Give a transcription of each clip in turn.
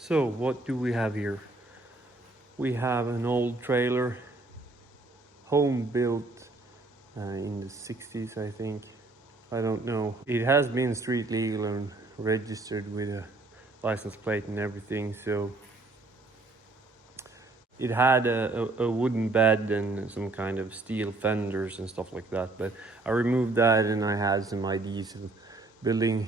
So what do we have here? We have an old trailer, home built in the 60s, I think. I don't know. It has been street legal and registered with a license plate and everything, so it had a wooden bed and some kind of steel fenders and stuff like that, but I removed that and I had some ideas of building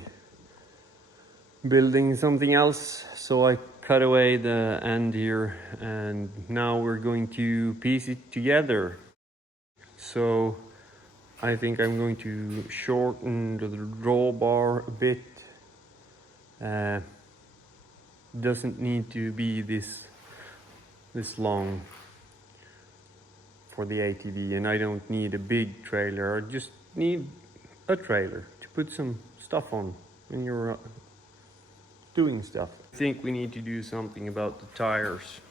something else, so I cut away the end here and now we're going to piece it together. So I think I'm going to shorten the drawbar a bit. Doesn't need to be this long for the ATV, and I don't need a big trailer. I just need a trailer to put some stuff on when you're doing stuff. I think we need to do something about the tires.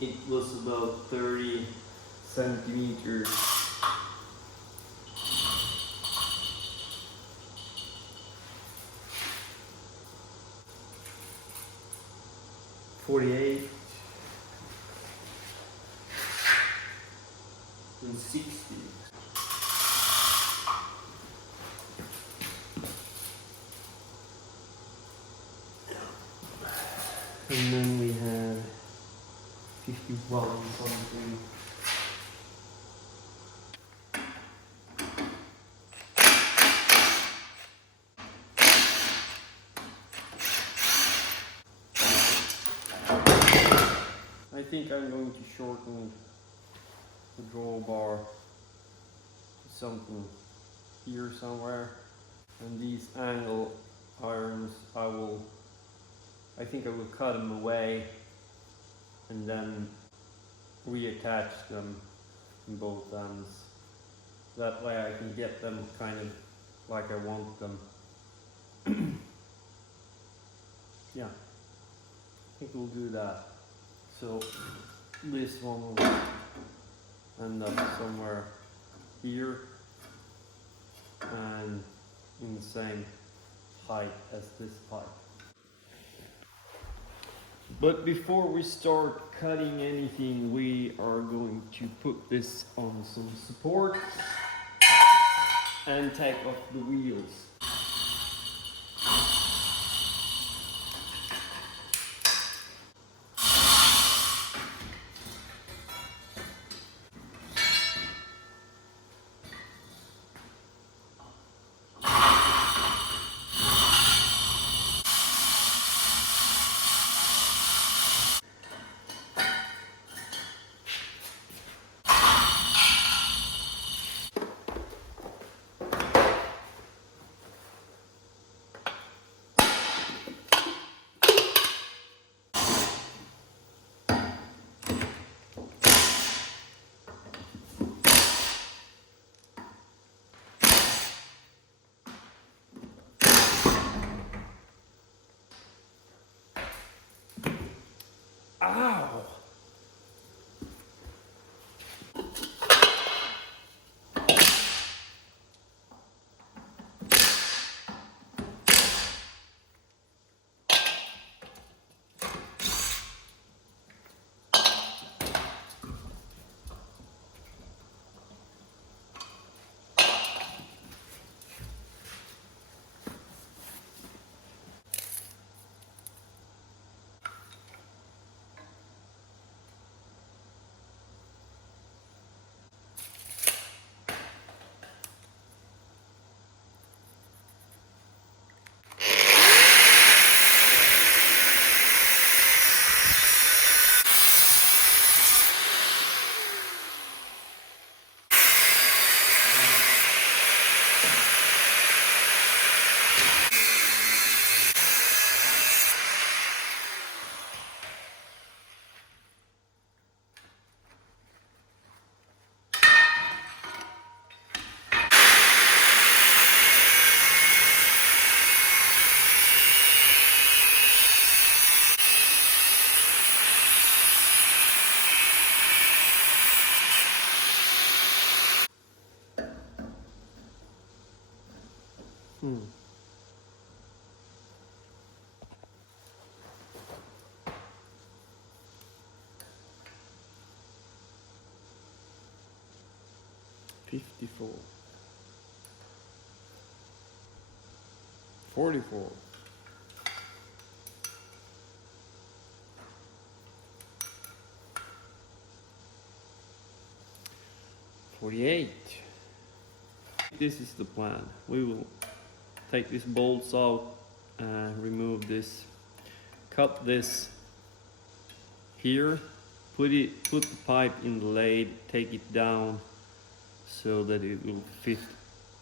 It was about 30 centimeters. $48 and $60. And then we have 51 something. I think I'm going to shorten the drawbar to something here somewhere, and these angle irons I think I will cut them away and then reattach them in both ends. That way I can get them kind of like I want them. Yeah. think we'll do that. So this one will end up somewhere here and in the same height as this pipe. But before we start cutting anything, we are going to put this on some support and take off the wheels. Ow! Hmm. $54, $44, $48. This is the plan. We will take these bolts out and remove this, cut this here, put the pipe in the lathe, take it down so that it will fit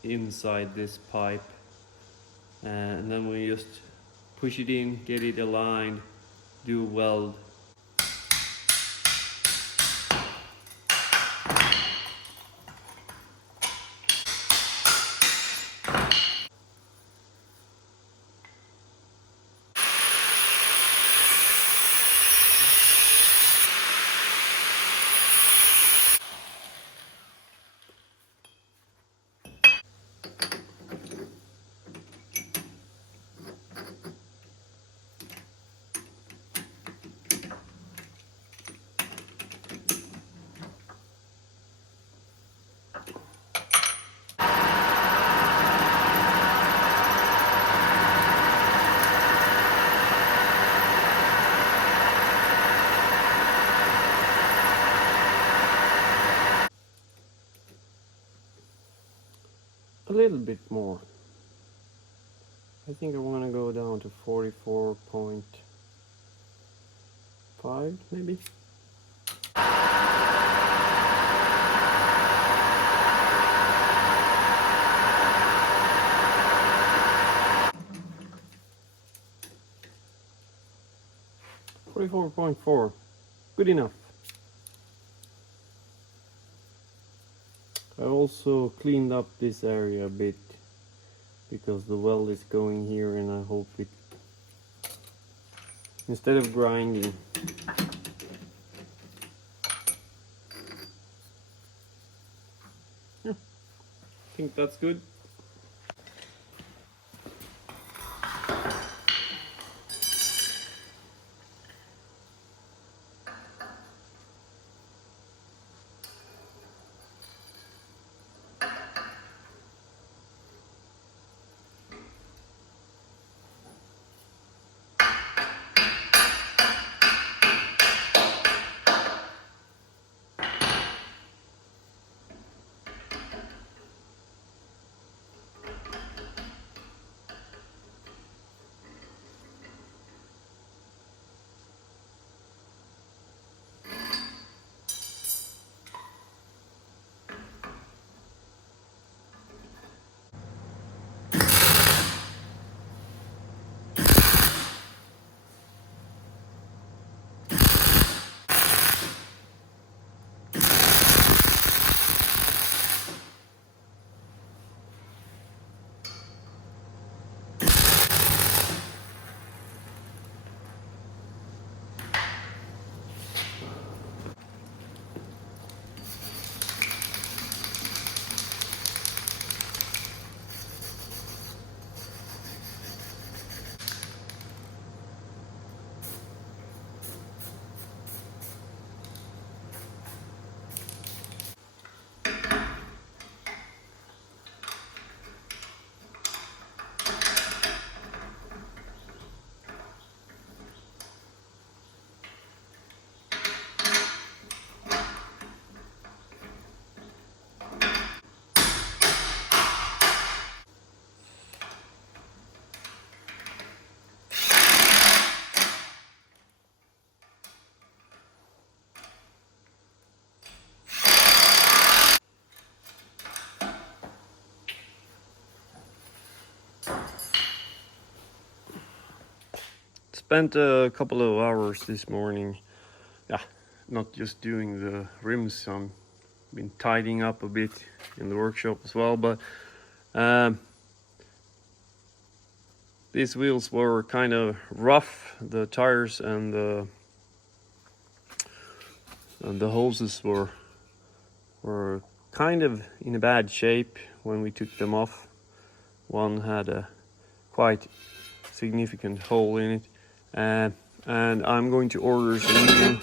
inside this pipe, and then we just push it in, get it aligned, do a weld. A little bit more. I think I want to go down to 44.5 maybe. $44.4, good enough. I also cleaned up this area a bit because the weld is going here, and I hope it instead of grinding. Yeah, I think that's good. Spent a couple of hours this morning, yeah, not just doing the rims. I've been tidying up a bit in the workshop as well, but these wheels were kind of rough. The tires and the hoses were kind of in a bad shape when we took them off. One had a quite significant hole in it. And I'm going to order some new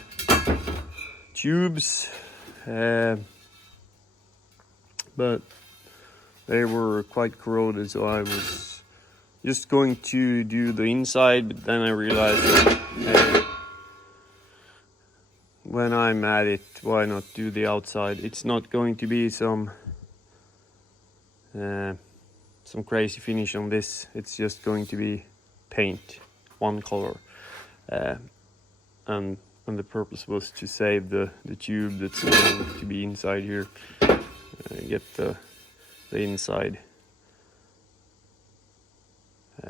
tubes, but they were quite corroded, so I was just going to do the inside, but then I realized that when I'm at it, why not do the outside? It's not going to be some crazy finish on this. It's just going to be paint, one color, and the purpose was to save the tube that's going to be inside here, get the inside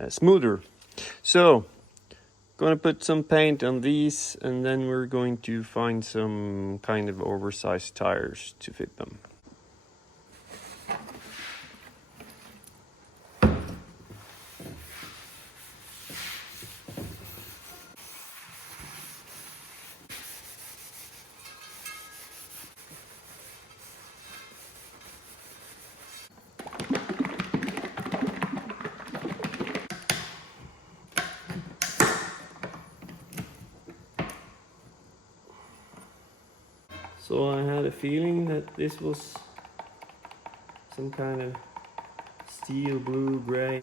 smoother. So gonna put some paint on these, and then we're going to find some kind of oversized tires to fit them. So I had a feeling that this was some kind of steel blue gray.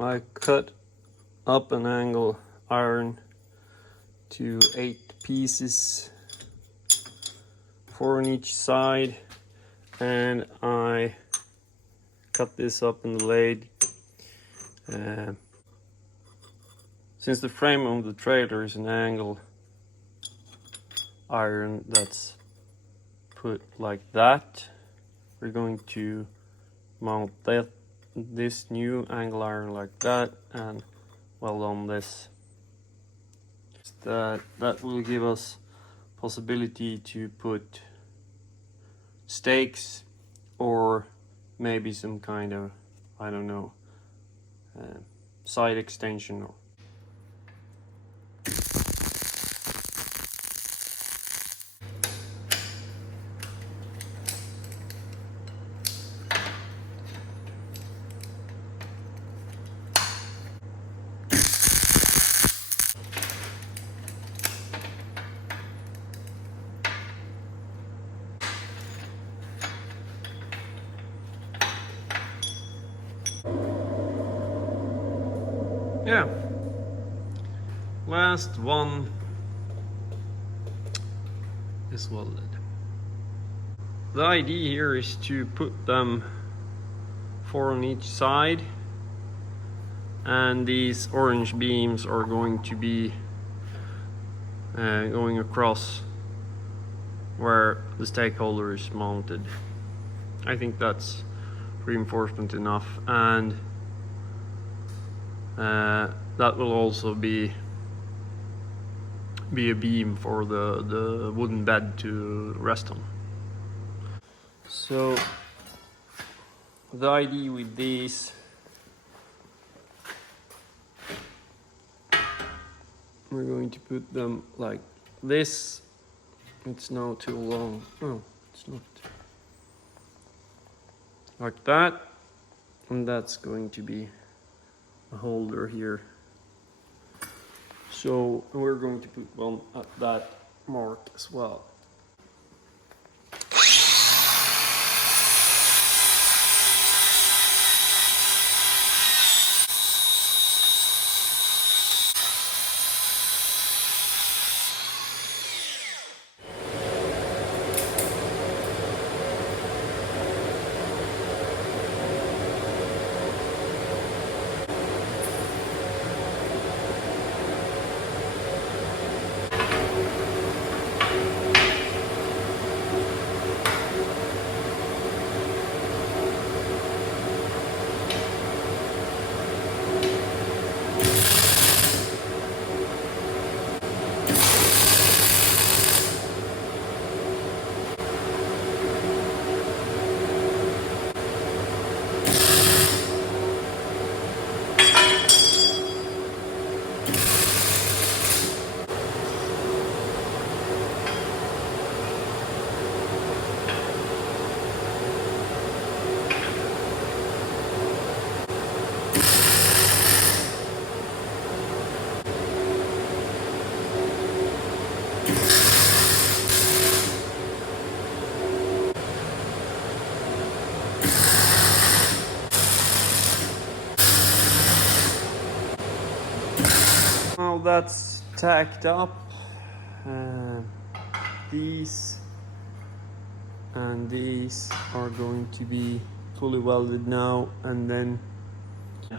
I cut up an angle iron to 8 pieces, 4 on each side, and I cut this up in the lathe. Since the frame of the trailer is an angle iron that's put like that, we're going to mount this new angle iron like that and weld on this. That will give us possibility to put stakes or maybe some kind of, I don't know, side extension. Yeah, last one is welded. The idea here is to put them 4 on each side, and these orange beams are going to be going across where the stakeholder is mounted. I think that's reinforcement enough, and that will also be a beam for the wooden bed to rest on. So the idea with these, we're going to put them like this. It's now too long. No, it's not. Like that, and that's going to be a holder here. So we're going to put one at that mark as well. Now that's tacked up. These and these are going to be fully welded now, and then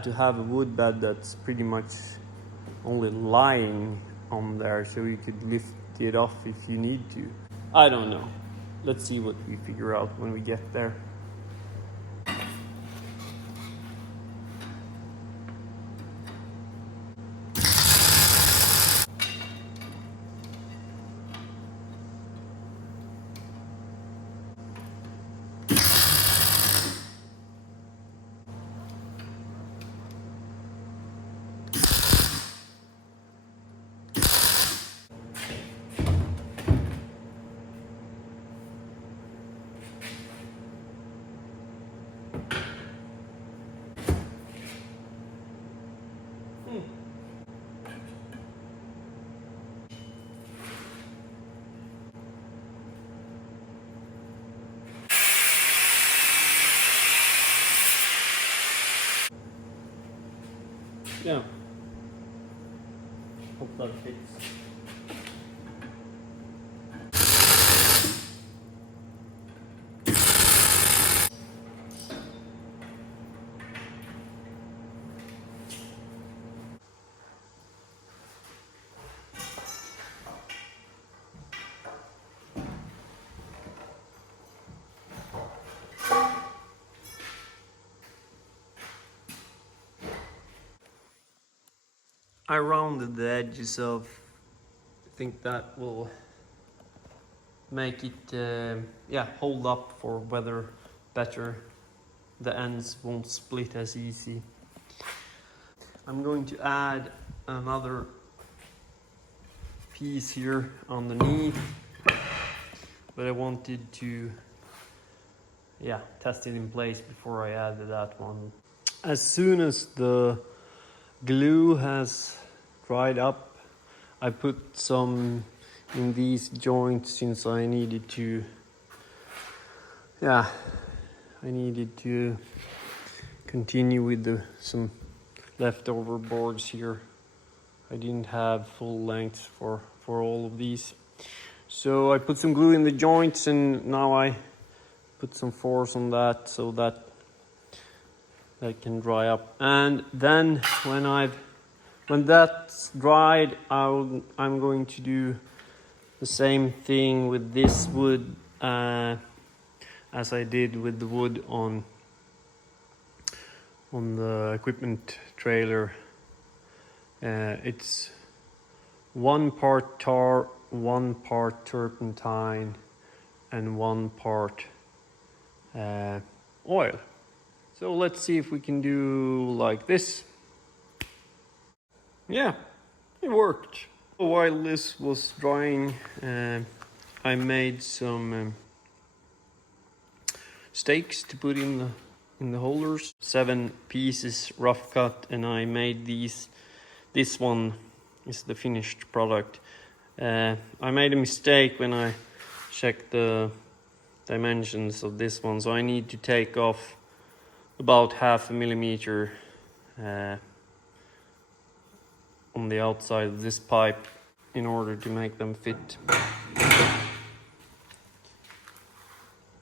to have a wood bed that's pretty much only lying on there, so you could lift it off if you need to. I don't know. Let's see what we figure out when we get there. Yeah. Hope that fits. I rounded the edges of. I think that will make it hold up for weather better. The ends won't split as easy. I'm going to add another piece here underneath, but I wanted to test it in place before I added that one. As soon as the glue has dried up, I put some in these joints since I needed to continue with some leftover boards here. I didn't have full length for all of these. So I put some glue in the joints, and now I put some force on that so that can dry up. And then when that's dried, I'm going to do the same thing with this wood as I did with the wood on the equipment trailer. It's 1 part tar, 1 part turpentine, and 1 part oil. So let's see if we can do like this. Yeah, it worked. While this was drying, I made some stakes to put in the holders. 7 pieces rough cut, and I made these. This one is the finished product. I made a mistake when I checked the dimensions of this one, so I need to take off about 0.5 millimeter on the outside of this pipe in order to make them fit.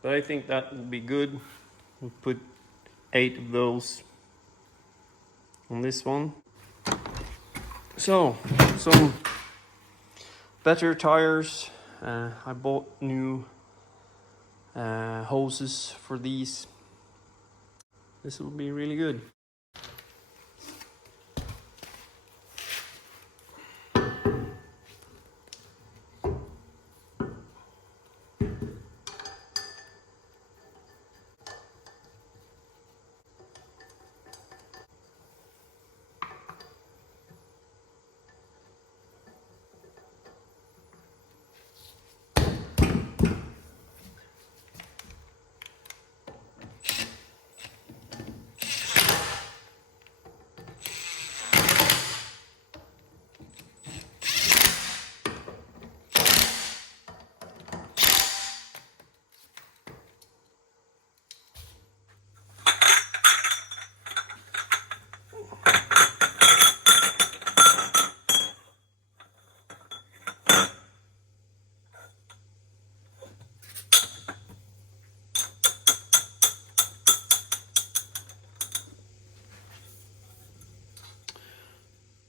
But I think that will be good. We'll put 8 of those on this one. So, some better tires. I bought new hoses for these. This will be really good.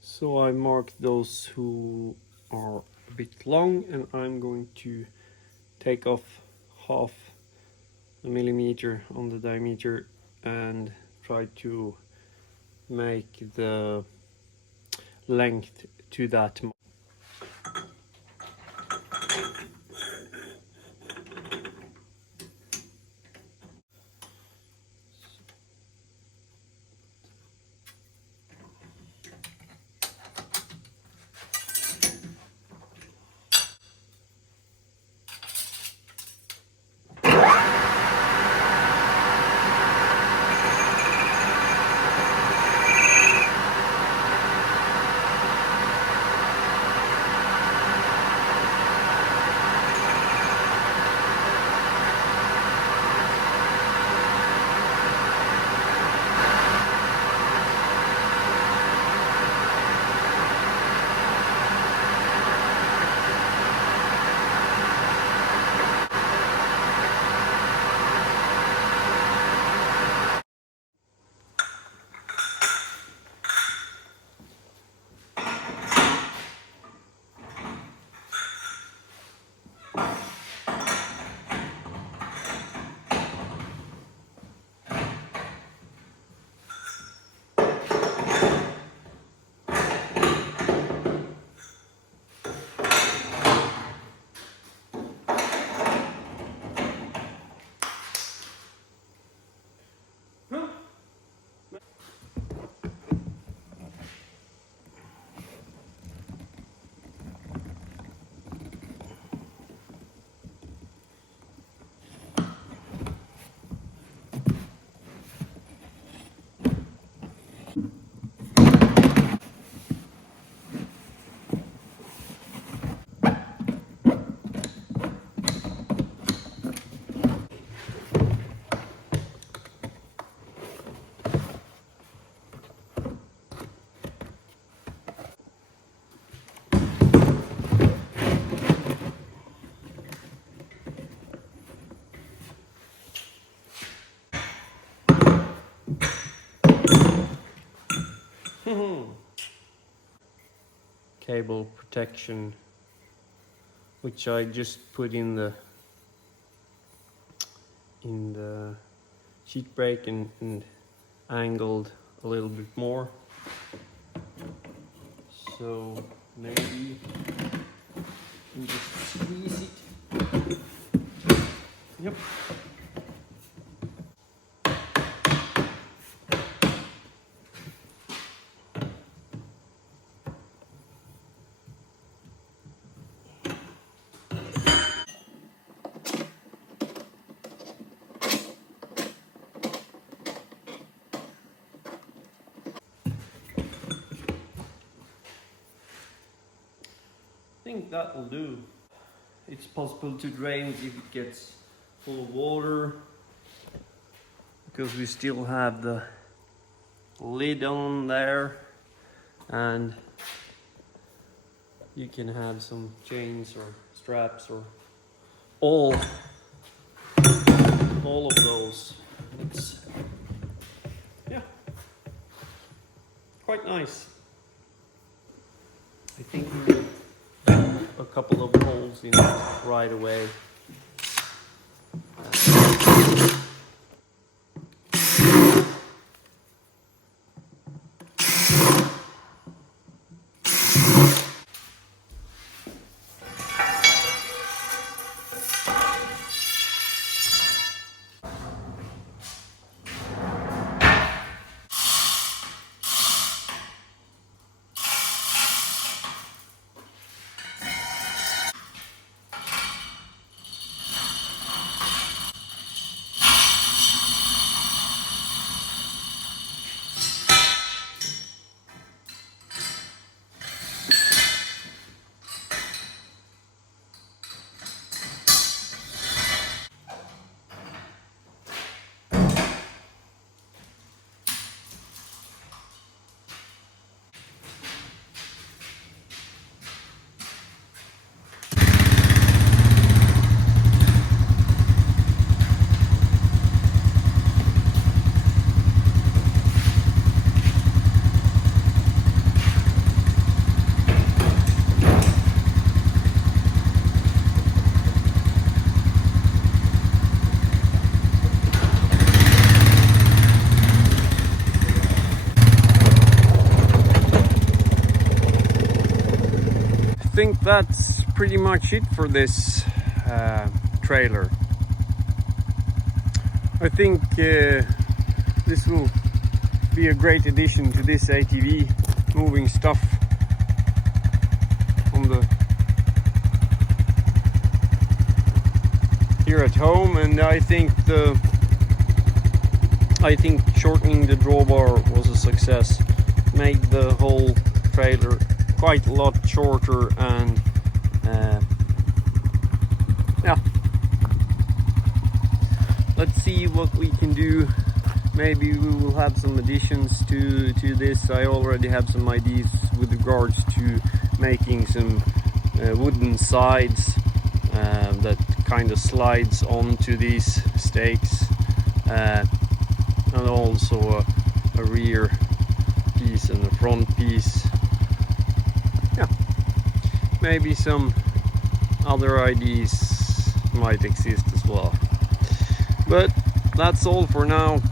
So I marked those who are a bit long, and I'm going to take off 0.5 millimeter on the diameter and try to make the length to that. cable protection, which I just put in the sheet brake and angled a little bit more, so maybe you just squeeze it. Yep. I think that will do. It's possible to drain it if it gets full of water, because we still have the lid on there, and you can have some chains or straps or all of those. It's, yeah, quite nice. I think we will a couple of holes in it right away. I think that's pretty much it for this trailer. I think this will be a great addition to this ATV, moving stuff on the here at home, and I think shortening the drawbar was a success. Made the whole trailer quite a lot shorter, and yeah, let's see what we can do. Maybe we will have some additions to this. I already have some ideas with regards to making some wooden sides that kind of slides onto these stakes, and also a rear piece and a front piece. Yeah, maybe some other ideas might exist as well. But that's all for now.